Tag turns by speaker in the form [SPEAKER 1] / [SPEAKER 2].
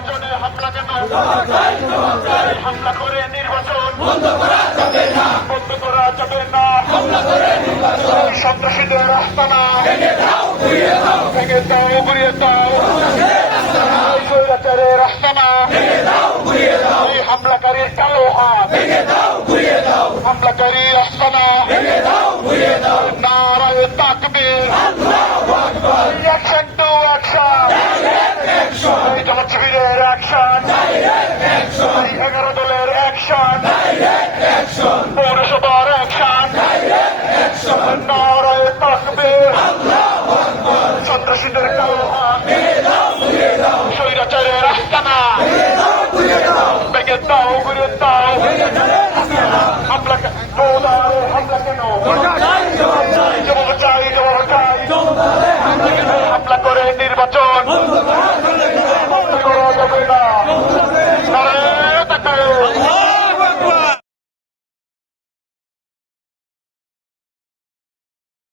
[SPEAKER 1] নির্বাচনে হামলা কেন হামলা করে নির্বাচন
[SPEAKER 2] বন্ধ করা যাবে না।
[SPEAKER 1] বন্ধ করা যাবে না। সন্ত্রাসীদের রাস্তানা
[SPEAKER 2] ভেঙে দাও ঘুরিয়ে দাও।
[SPEAKER 1] ভেঙে দাও গুড়িয়ে দাও। এই স্বৈরাচারের
[SPEAKER 2] ভেঙে দাও ঘুরিয়ে দাও।
[SPEAKER 1] এই হামলাকারীর কালো হাত।
[SPEAKER 2] ভেঙে দাও ঘুরিয়ে দাও।
[SPEAKER 1] হামলাকারী রাস্তানা
[SPEAKER 2] ভেঙে দাও ঘুরিয়ে দাও।
[SPEAKER 1] নারায় তাকবীর
[SPEAKER 2] আল্লাহু আকবার
[SPEAKER 1] অ্যাকশন টু অ্যাকশন
[SPEAKER 2] অ্যাকশন
[SPEAKER 1] এই জমাত শিবিরের অ্যাকশন এগারো দলের অ্যাকশন পৌরসভার অ্যাকশন নারায়
[SPEAKER 2] তাকবে
[SPEAKER 1] সন্ত্রাসীদের কালো